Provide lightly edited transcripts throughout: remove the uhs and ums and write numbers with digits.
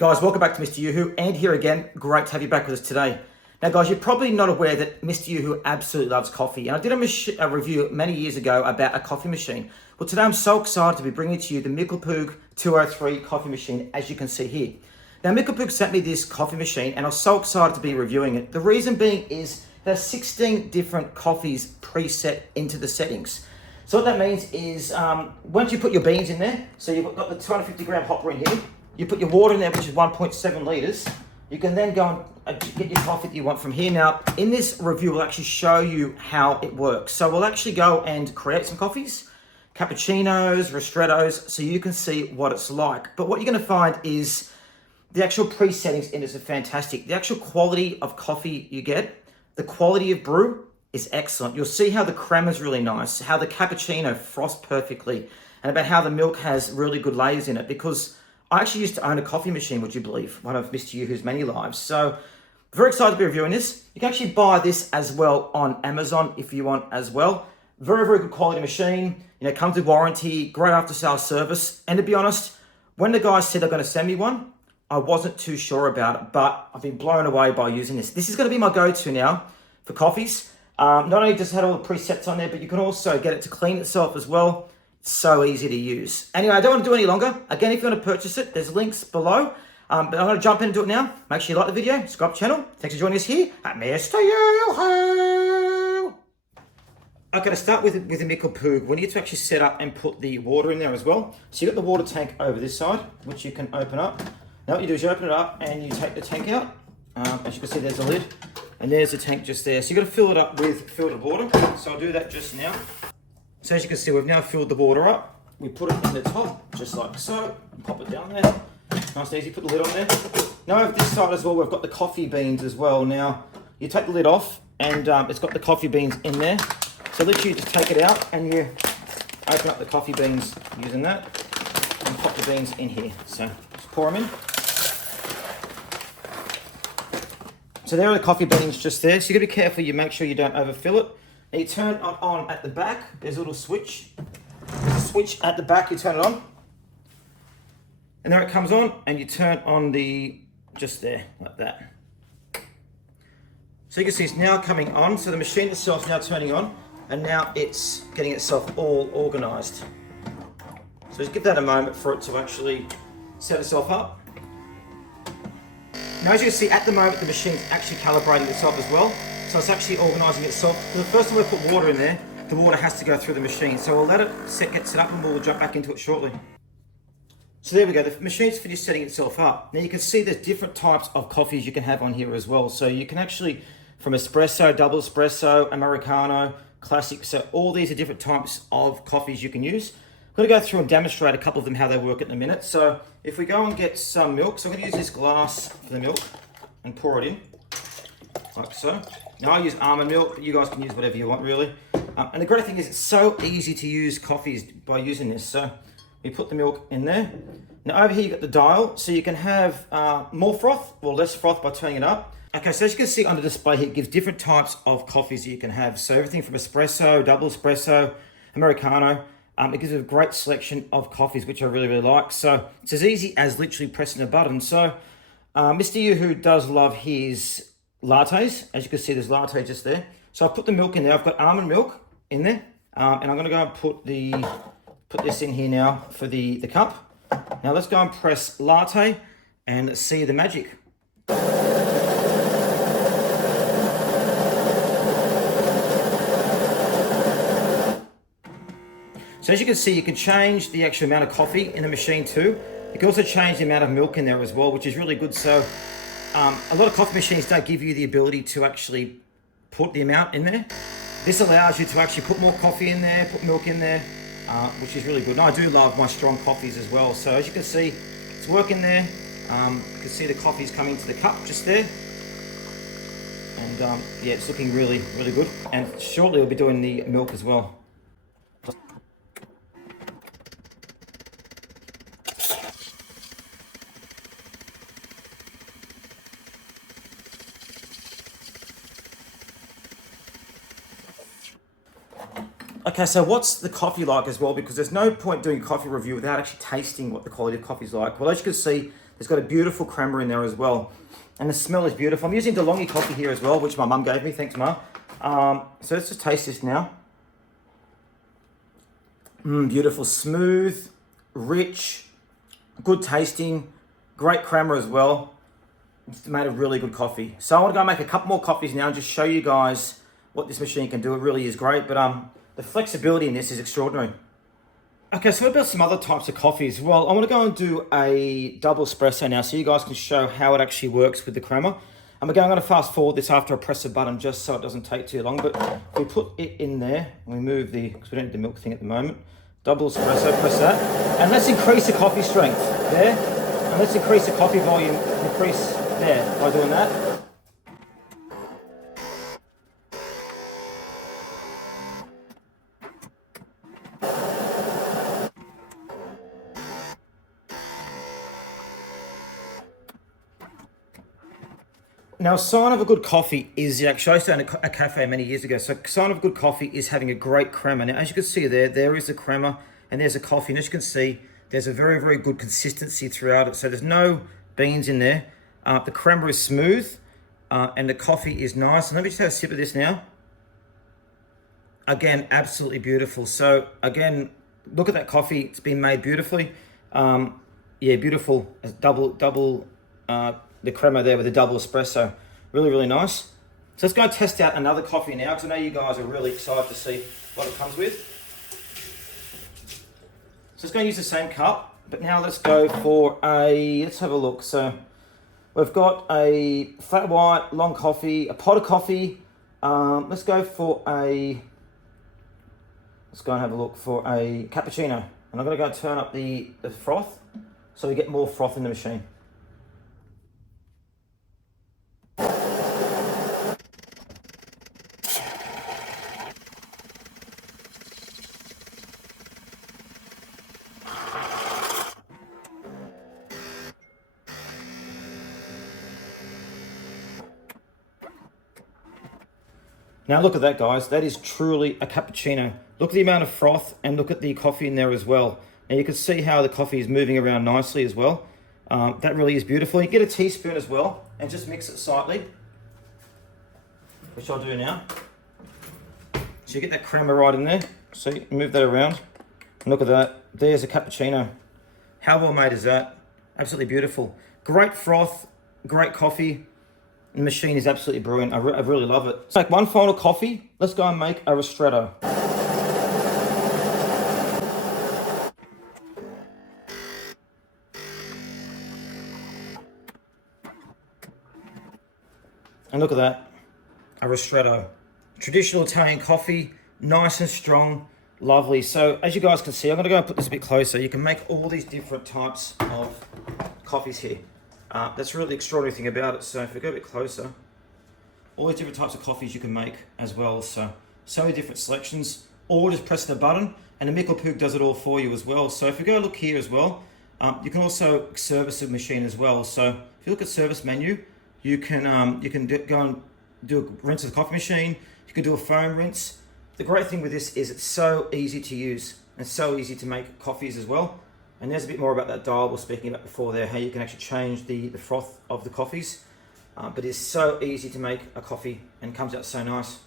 Guys, welcome back to Mr. Yoo-Hoo, and here again, great to have you back with us today. Now guys, you're probably not aware that Mr. Yoo-Hoo absolutely loves coffee, and I did a review many years ago about a coffee machine. Well, today I'm so excited to be bringing to you the Mikkelpoog 203 coffee machine, as you can see here. Now Mikkelpoog sent me this coffee machine, and I was so excited to be reviewing it. The reason being is there's 16 different coffees preset into the settings. So what that means is, once you put your beans in there, so you've got the 250 gram hopper in here, you put your water in there, which is 1.7 litres. You can then go and get your coffee that you want from here. Now, in this review, we'll actually show you how it works. So we'll actually go and create some coffees, cappuccinos, ristrettos, so you can see what it's like. But what you're gonna find is the actual pre-settings in it are fantastic. The actual quality of coffee you get, the quality of brew is excellent. You'll see how the crema is really nice, how the cappuccino frosts perfectly, and about how the milk has really good layers in it, because I actually used to own a coffee machine, would you believe? One of Mr. Yoo-Hoo's many lives. So, very excited to be reviewing this. You can actually buy this as well on Amazon if you want as well. Very, very good quality machine. You know, comes with warranty, great after sales service. And to be honest, when the guys said they're going to send me one, I wasn't too sure about it, but I've been blown away by using this. This is going to be my go-to now for coffees. Not only does it have all the presets on there, but you can also get it to clean itself as well. It's so easy to use. Anyway, I don't want to do any longer. Again, if you want to purchase it, there's links below. But I'm going to jump into it now. Make sure you like the video, subscribe to the channel. Thanks for joining us here at Mr. Yoo-Hoo. Okay, to start with the Mikkelpoog, we need to actually set up and put the water in there as well. So you've got the water tank over this side, which you can open up. Now what you do is you open it up and you take the tank out. As you can see, there's a lid. And there's the tank just there. So you've got to fill it up with filtered water. So I'll do that just now. So as you can see, we've now filled the water up. We put it in the top, just like so. Pop it down there. Nice and easy, put the lid on there. Now over this side as well, we've got the coffee beans as well. Now, you take the lid off and it's got the coffee beans in there. So literally you just take it out and you open up the coffee beans using that and pop the beans in here. So just pour them in. So there are the coffee beans just there. So you gotta be careful, you make sure you don't overfill it. Now you turn it on at the back. There's a little switch. There's a switch at the back, you turn it on. And there it comes on, and you turn on just there, like that. So you can see it's now coming on. So the machine itself is now turning on, and now it's getting itself all organized. So just give that a moment for it to actually set itself up. Now as you can see, at the moment, the machine's actually calibrating itself as well. So it's actually organizing itself. The first time we put water in there, the water has to go through the machine. So we'll let it get set up and we'll jump back into it shortly. So there we go, the machine's finished setting itself up. Now you can see there's different types of coffees you can have on here as well. So you can actually, from espresso, double espresso, Americano, classic. So all these are different types of coffees you can use. I'm gonna go through and demonstrate a couple of them, how they work in a minute. So if we go and get some milk, so I'm gonna use this glass for the milk and pour it in, like so. Now I use almond milk, but you guys can use whatever you want really. And the great thing is it's so easy to use coffees by using this. So we put the milk in there. Now over here you got the dial, so you can have more froth or less froth by turning it up. Okay, so as you can see on the display here, it gives different types of coffees you can have. So everything from espresso, double espresso, Americano. It gives a great selection of coffees, which I really, really like. So it's as easy as literally pressing a button. So Mr. Yoo-Hoo does love his lattes. As you can see, there's latte just there. So I've put the milk in there. I've got almond milk in there. And I'm gonna go and put this in here now for the cup. Now let's go and press latte and let's see the magic. So as you can see, you can change the actual amount of coffee in the machine too. You can also change the amount of milk in there as well, which is really good. So a lot of coffee machines don't give you the ability to actually put the amount in there. This allows you to actually put more coffee in there, put milk in there, which is really good. And I do love my strong coffees as well. So as you can see, it's working there. You can see the coffee's coming to the cup just there. And yeah, it's looking really, really good. And shortly we'll be doing the milk as well. Okay, so what's the coffee like as well? Because there's no point doing a coffee review without actually tasting what the quality of coffee is like. Well, as you can see, It's got a beautiful crema in there as well. And the smell is beautiful. I'm using DeLonghi coffee here as well, which my mum gave me. Thanks, Mum. So let's just taste this now. Beautiful, smooth, rich, good tasting, great crema as well. It's made a really good coffee. So I want to go make a couple more coffees now and just show you guys what this machine can do. It really is great, but the flexibility in this is extraordinary. Okay, so what about some other types of coffees? Well, I want to go and do a double espresso now so you guys can show how it actually works with the crema. I'm going to fast forward this after I press the button just so it doesn't take too long. But if we put it in there, and we move because we don't need the milk thing at the moment. Double espresso, press that. And let's increase the coffee strength there. And let's increase the coffee volume, increase there by doing that. Now, a sign of a good coffee is, actually I used to own a cafe many years ago, so a sign of a good coffee is having a great crema. Now, as you can see there is a crema and there's a coffee. And as you can see, there's a very, very good consistency throughout it. So there's no beans in there. The crema is smooth and the coffee is nice. And let me just have a sip of this now. Again, absolutely beautiful. So again, look at that coffee. It's been made beautifully. Yeah, beautiful. Double the crema there with a double espresso. Really, really nice. So let's go test out another coffee now because I know you guys are really excited to see what it comes with. So let's go and use the same cup, but now let's go for let's have a look. So we've got a flat white, long coffee, a pot of coffee. Let's go and have a look for a cappuccino. And I'm gonna go turn up the froth so we get more froth in the machine. Now look at that, guys. That is truly a cappuccino. Look at the amount of froth and look at the coffee in there as well. Now you can see how the coffee is moving around nicely as well. That really is beautiful. You get a teaspoon as well and just mix it slightly, which I'll do now. So you get that crema right in there. See, move that around. And look at that. There's a cappuccino. How well made is that? Absolutely beautiful. Great froth, great coffee. The machine is absolutely brilliant. I really love it. Let's make one final coffee. Let's go and make a ristretto. And look at that, a ristretto. Traditional Italian coffee, nice and strong, lovely. So as you guys can see, I'm gonna go and put this a bit closer. You can make all these different types of coffees here. That's really the extraordinary thing about it. So if we go a bit closer, all these different types of coffees you can make as well. So many different selections, or just press the button and the Mikkelpug does it all for you as well. So if we go look here as well, you can also service the machine as well. So if you look at service menu, you can go and do a rinse of the coffee machine. You can do a foam rinse. The great thing with this is it's so easy to use and so easy to make coffees as well. And there's a bit more about that dial we were speaking about before there, how you can actually change the froth of the coffees. But it's so easy to make a coffee and comes out so nice.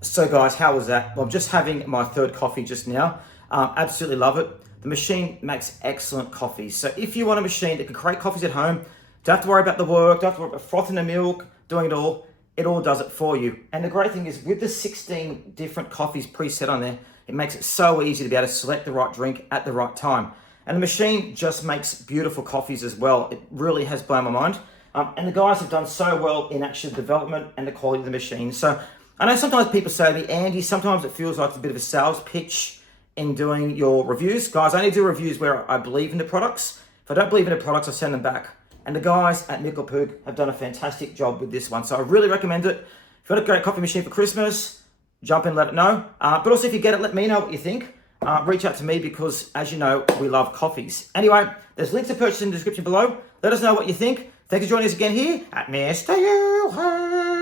So guys, how was that? Well, I'm just having my third coffee just now. Absolutely love it. The machine makes excellent coffees. So if you want a machine that can create coffees at home, don't have to worry about the work, don't have to worry about frothing the milk, doing it all does it for you. And the great thing is with the 16 different coffees preset on there, it makes it so easy to be able to select the right drink at the right time. And the machine just makes beautiful coffees as well. It really has blown my mind. And the guys have done so well in actual development and the quality of the machine. So I know sometimes people say to me, Andy, sometimes it feels like it's a bit of a sales pitch in doing your reviews. Guys, I only do reviews where I believe in the products. If I don't believe in the products, I send them back. And the guys at Mikkelpoog have done a fantastic job with this one. So I really recommend it. If you've got a great coffee machine for Christmas, jump in, let it know. But also if you get it, let me know what you think. Reach out to me because, as you know, we love coffees. Anyway, there's links to purchase in the description below. Let us know what you think. Thanks for joining us again here at Mr. Yoo-Hoo.